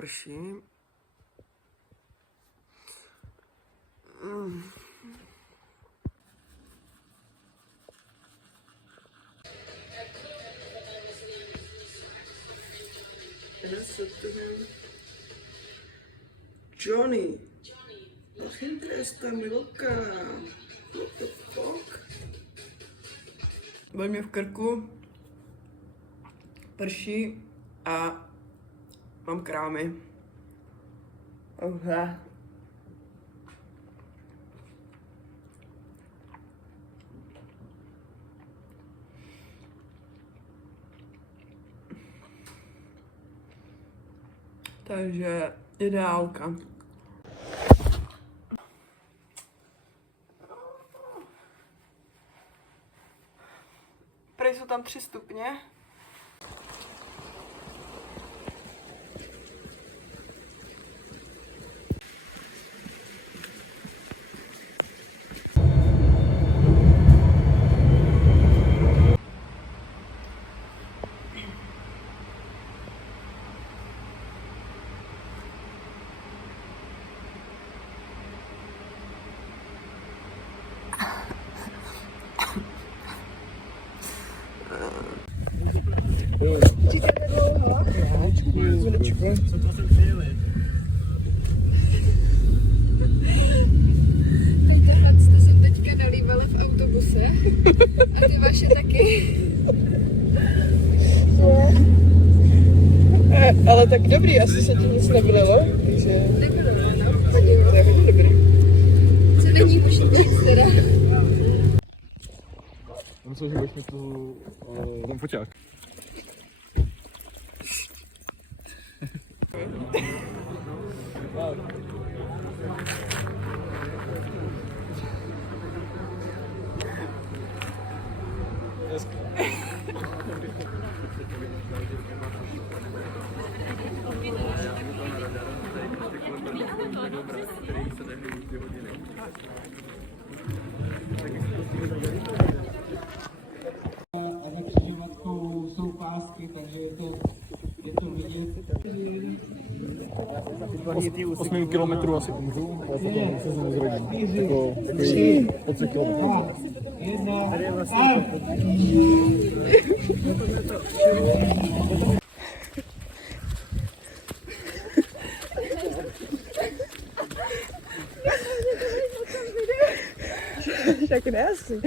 prší. Johnny. La gente está muy loca. What the fuck? Bolí mě v krku, prší a mám krámy. Takže ideálka. Prej jsou tam 3 stupně. Tady jste si teďka nalívali v autobuse a ty vaše taky. Ale tak dobrý, asi se ti nic nevylilo, takže... Nevylilo, no. To je hodně dobrý. Co není už nic teda. Myslím, že budeš mít ten foťák. A za křižovatkou jsou pásky, takže je to vidět. 8 kilometrů asi umřu, ale potom se znovu zrodím. Jako po 3 kilometrů. 1, Tak ne asi.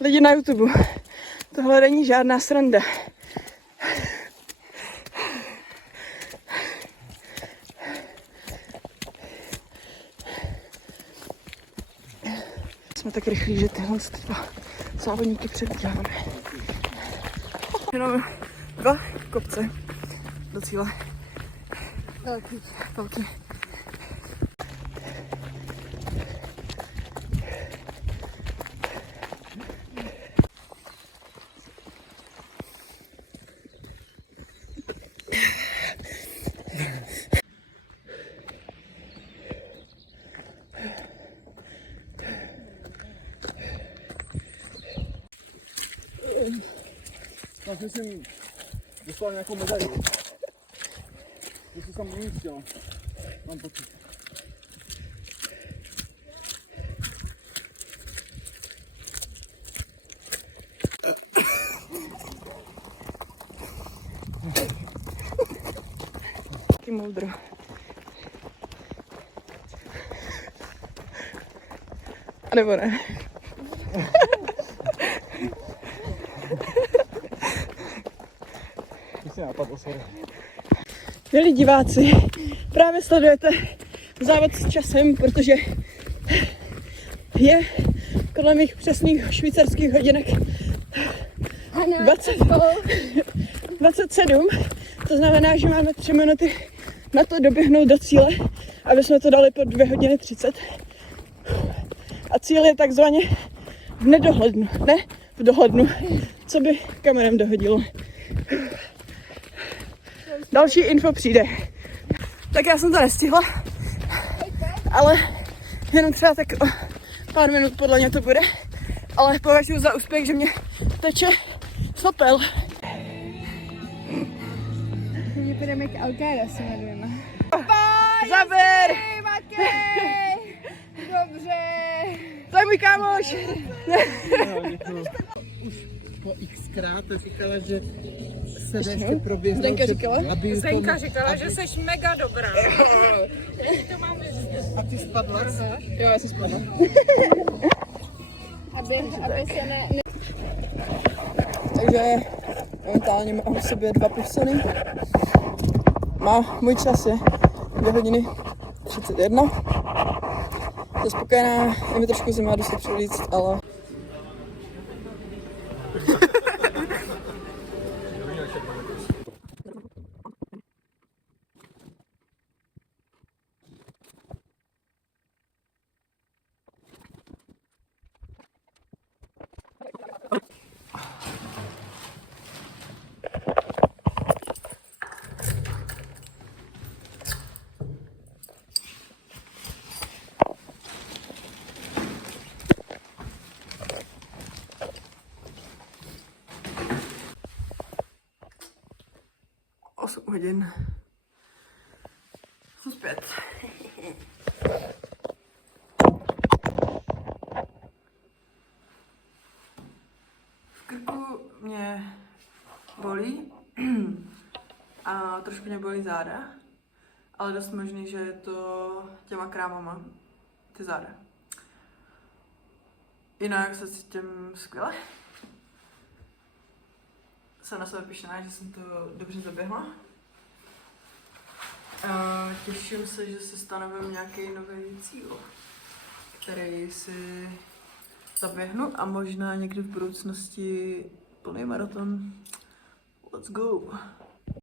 Lidi na YouTube, tohle není žádná sranda. Jsme tak rychlí, že tyhle dva závodníky předbíháme. Jenom 2 kopce do cíle. Velký. Takže jsem dostal nějakou medaili. To se tam umístil. Mám pocit. Taky moudro. A nebo ne? Milí diváci, právě sledujete závod s časem, protože je podle mých přesných švýcarských hodinek 27. To znamená, že máme 3 minuty na to doběhnout do cíle, aby jsme to dali po 2 hodiny 30. A cíl je takzvaně v nedohlednu, ne v dohlednu, co by kamerem dohodilo. Další info přijde. Tak já jsem to nestihla, ale jenom třeba tak o pár minut podle mě to bude. Ale považuji za úspěch, že mě teče sopel. My půjdeme k Algára se jmenujeme. Zaber! Dobře. To je můj kámoš! Po xkrát říkala, že se nechce proběhnout. Zdenka říkala? Zdenka říkala, že jsi mega dobrá. A ty spadla? Jo, já jsem spadla. Aby se ne... Takže momentálně mám v sobě 2 pivsony. Můj čas je 2 hodiny 31. Jsem spokojená, je mi trošku zima, jdu se převlíct, ale... hodin. Jsem zpět. V krku mě bolí a trošku mě bolí záda, ale dost možný, že je to těma krámama, ty záda. Jinak se cítím skvěle. Jsem na sebe pyšná, že jsem to dobře zaběhla. Těším se, že si stanovím nějaký nový cíl, který si zaběhnu a možná někdy v budoucnosti plný maraton. Let's go!